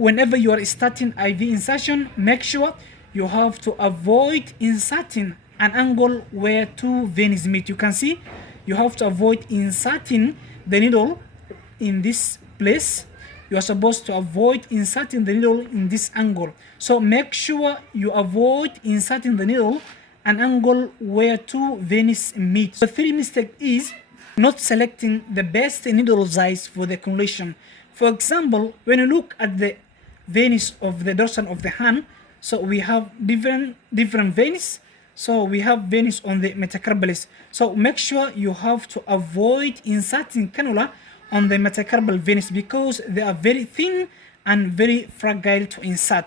whenever you are starting IV insertion, make sure you have to avoid inserting an angle where two veins meet. You can see you have to avoid inserting the needle in this place. You are supposed to avoid inserting the needle in this angle. So make sure you avoid inserting the needle an angle where two veins meet. The third mistake is not selecting the best needle size for the cannulation. For example, when you look at the veins of the dorsal of the hand, so we have different veins. So we have veins on the metacarpals. So make sure you have to avoid inserting cannula on the metacarpal veins because they are very thin and very fragile to insert.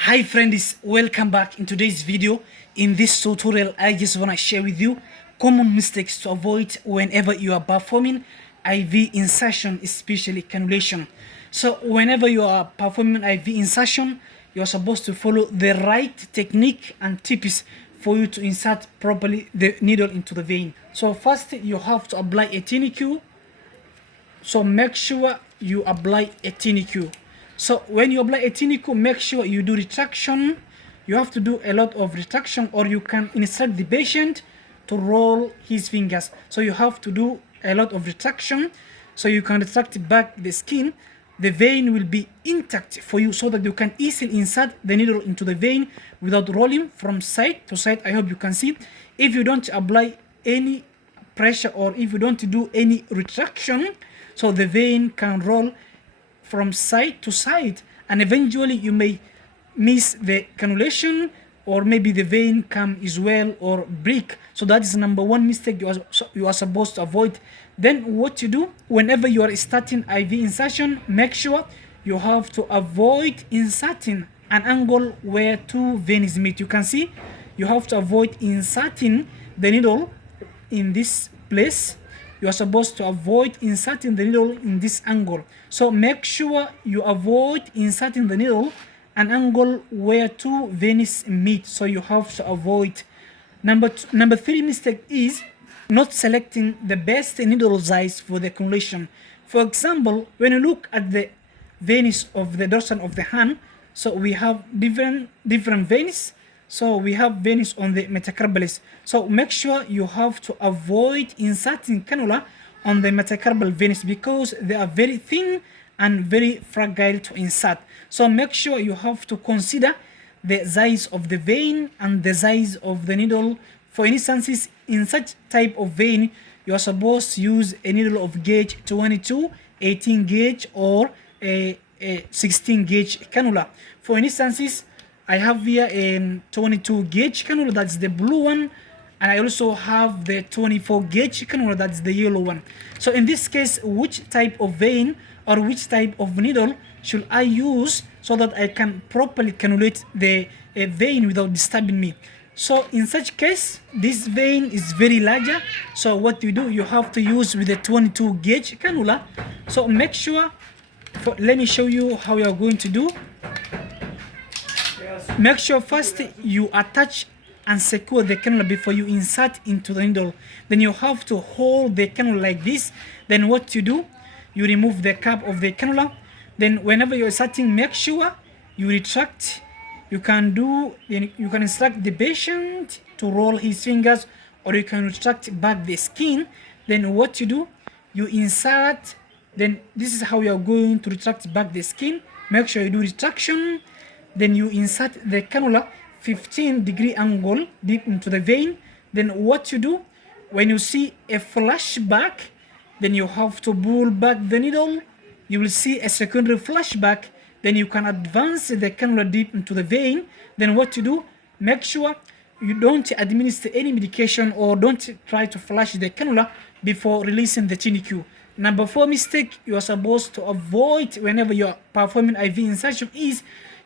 Hi friends, welcome back. In today's video, in this tutorial, I just want to share with you common mistakes to avoid whenever you are performing IV insertion, especially cannulation. So whenever you are performing IV insertion, you are supposed to follow the right technique and tips for you to insert properly the needle into the vein. So first, you have to apply a tourniquet. So make sure you apply a tourniquet. So when you apply a tourniquet, make sure you do retraction. You have to do a lot of retraction, or you can instruct the patient to roll his fingers. So you have to do a lot of retraction so you can retract back the skin. The vein will be intact for you so that you can easily insert the needle into the vein without rolling from side to side. I hope you can see. If you don't apply any pressure or if you don't do any retraction, so the vein can roll from side to side, and eventually you may miss the cannulation, or maybe the vein come as well or break. So that is number one mistake you are supposed to avoid. Then what you do whenever you are starting IV insertion, make sure you have to avoid inserting an angle where two veins meet. You can see you have to avoid inserting the needle in this place. You are supposed to avoid inserting the needle in this angle. So make sure you avoid inserting the needle an angle where two veins meet. So you have to avoid. Number three mistake is not selecting the best needle size for the cannulation. For example, when you look at the veins of the dorsal of the hand, so we have different veins. So we have veins on the metacarpals. So make sure you have to avoid inserting cannula on the metacarpal veins because they are very thin and very fragile to insert. So make sure you have to consider the size of the vein and the size of the needle. For instance, in such type of vein, you are supposed to use a needle of gauge 22, 18 gauge, or a 16 gauge cannula. For instance, I have here a 22 gauge cannula, that's the blue one, and I also have the 24 gauge cannula, that's the yellow one. So in this case, which type of vein or which type of needle should I use so that I can properly cannulate the vein without disturbing me? So in such case, this vein is very larger. So what you do, you have to use with the 22 gauge cannula. So make sure, let me show you how you are going to do. Make sure first you attach and secure the cannula before you insert into the needle. Then you have to hold the cannula like this. Then what you do, you remove the cap of the cannula. Then whenever you're inserting, make sure you retract. You can instruct the patient to roll his fingers, or you can retract back the skin. Then what you do, you insert. Then this is how you are going to retract back the skin. Make sure you do retraction. Then you insert the cannula 15-degree angle deep into the vein. Then what you do, when you see a flashback, then you have to pull back the needle. You will see a secondary flashback. Then you can advance the cannula deep into the vein. Then what you do, make sure you don't administer any medication or don't try to flash the cannula before releasing the tourniquet. Number four mistake you are supposed to avoid whenever you are performing IV insertion is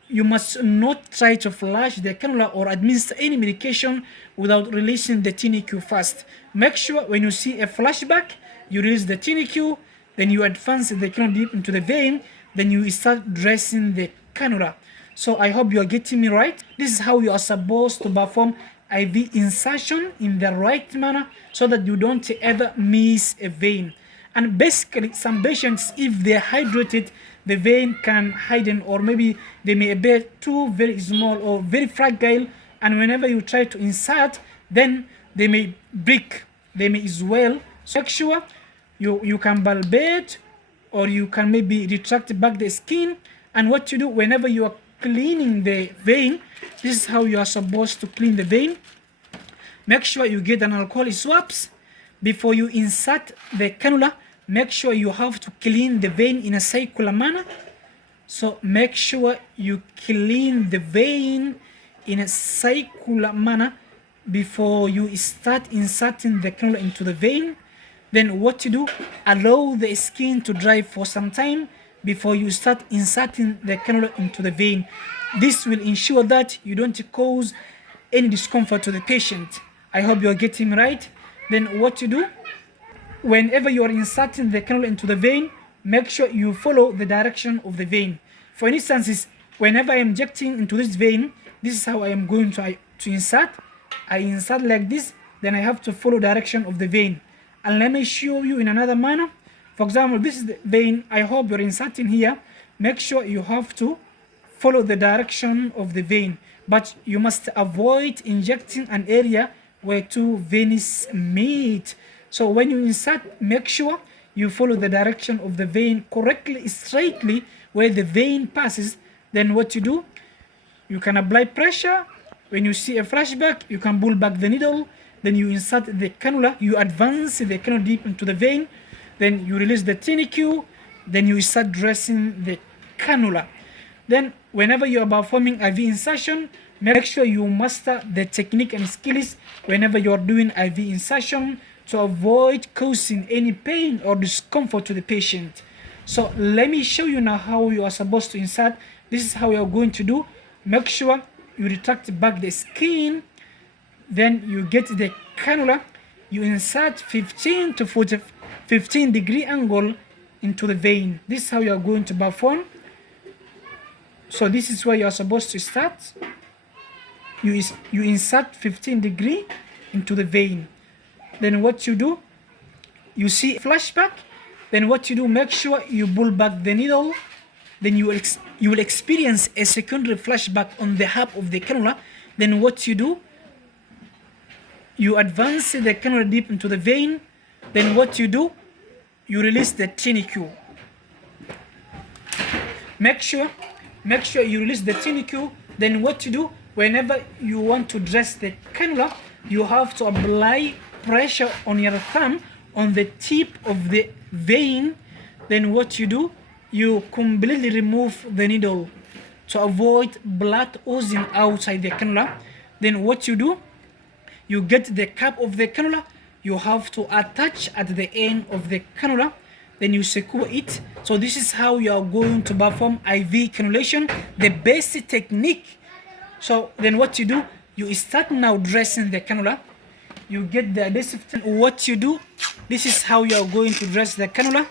you must not try to flash the cannula or administer any medication without releasing the tourniquet first. Make sure when you see a flashback, you release the tourniquet, then you advance the cannula deep into the vein, then you start dressing the cannula. So I hope you are getting me right. This is how you are supposed to perform IV insertion in the right manner so that you don't ever miss a vein. And basically, some patients, if they're hydrated, the vein can harden, or maybe they may be too very small or very fragile, and whenever you try to insert, then they may break, they may swell. So make sure you can palpate, or you can maybe retract back the skin. And what you do whenever you are cleaning the vein, this is how you are supposed to clean the vein. Make sure you get an alcohol swabs before you insert the cannula. Make sure you have to clean the vein in a circular manner. So make sure you clean the vein in a circular manner before you start inserting the cannula into the vein. Then what you do, allow the skin to dry for some time before you start inserting the cannula into the vein. This will ensure that you don't cause any discomfort to the patient. I hope you are getting right. Then what you do, whenever you are inserting the cannula into the vein, make sure you follow the direction of the vein. For instance, whenever I am injecting into this vein, this is how I am going to insert. I insert like this, then I have to follow direction of the vein. And let me show you in another manner. For example, this is the vein. I hope you're inserting here. Make sure you have to follow the direction of the vein, but you must avoid injecting an area where two veins meet. So when you insert, make sure you follow the direction of the vein correctly, straightly where the vein passes. Then what you do, you can apply pressure. When you see a flashback, you can pull back the needle. Then you insert the cannula, you advance the cannula deep into the vein. Then you release the TNQ. Then you start dressing the cannula. Then whenever you are performing IV insertion, make sure you master the technique and skills whenever you are doing IV insertion to avoid causing any pain or discomfort to the patient. So let me show you now how you are supposed to insert. This is how you are going to do. Make sure you retract back the skin. Then you get the cannula. You insert 15 to 15 degree angle into the vein. This is how you are going to perform. So this is where you are supposed to start. You insert 15 degree into the vein. Then what you do, you see flashback. Then what you do, make sure you pull back the needle. Then you will experience a secondary flashback on the half of the cannula. Then what you do, you advance the cannula deep into the vein. Then what you do, you release the TNQ. Make sure you release the TNQ. Then what you do, whenever you want to dress the cannula, you have to apply pressure on your thumb on the tip of the vein. Then what you do, you completely remove the needle to avoid blood oozing outside the cannula. Then what you do, you get the cap of the cannula, you have to attach at the end of the cannula, then you secure it. So this is how you are going to perform IV cannulation, the basic technique. So then what you do, you start now dressing the cannula. You get the adhesive tape. What you do, this is how you are going to dress the cannula.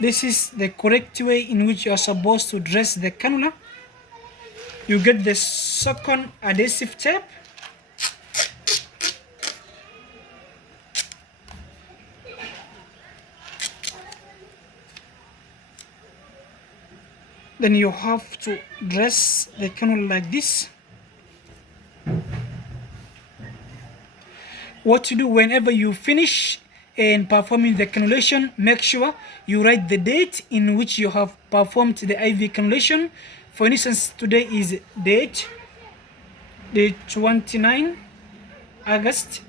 This is the correct way in which you are supposed to dress the cannula. You get the second adhesive tape. Then you have to dress the cannula like this. What to do whenever you finish and performing the cannulation, make sure you write the date in which you have performed the IV cannulation. For instance, today is date 29 August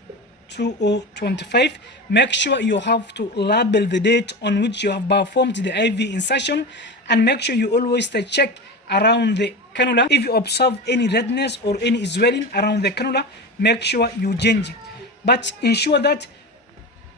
2025. Make sure you have to label the date on which you have performed the IV insertion, and make sure you always check around the cannula. If you observe any redness or any swelling around the cannula, make sure you change it. But ensure that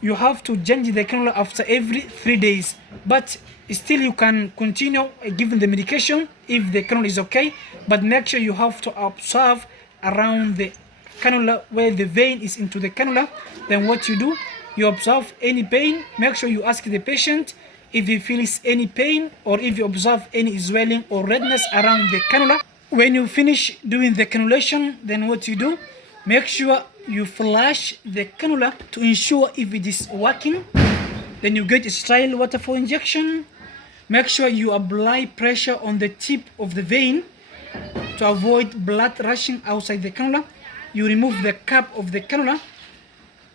you have to change the cannula after every 3 days. But still you can continue giving the medication if the cannula is okay. But make sure you have to observe around the cannula where the vein is into the cannula. Then what you do, you observe any pain, make sure you ask the patient if he feels any pain or if you observe any swelling or redness around the cannula. When you finish doing the cannulation, then what you do, make sure you flush the cannula to ensure if it is working. Then you get a sterile water for injection. Make sure you apply pressure on the tip of the vein to avoid blood rushing outside the cannula. You remove the cap of the cannula.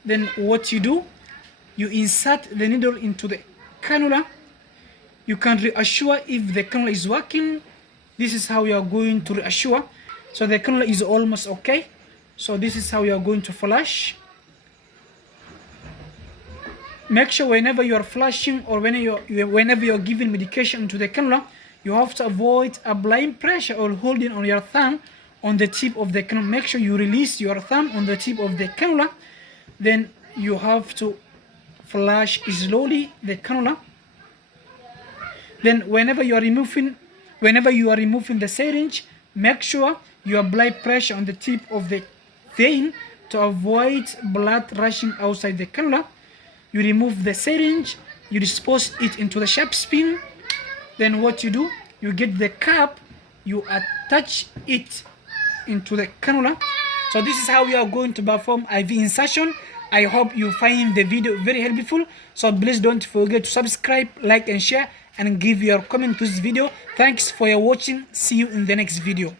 Then what you do, you insert the needle into the cannula. You can reassure if the cannula is working. This is how you are going to reassure. So the cannula is almost okay. So this is how you are going to flush. Make sure whenever you are flushing or whenever you're giving medication to the cannula, you have to avoid applying pressure or holding on your thumb on the tip of the cannula. Make sure you release your thumb on the tip of the cannula. Then you have to flush slowly the cannula. Then whenever you are removing the syringe, make sure you apply pressure on the tip of the vein to avoid blood rushing outside the cannula. You remove the syringe, you dispose it into the sharp spin. Then what you do, you get the cap, you attach it into the cannula. So this is how we are going to perform IV insertion. I hope you find the video very helpful. So please don't forget to subscribe, like and share, and give your comment to this video. Thanks for your watching. See you in the next video.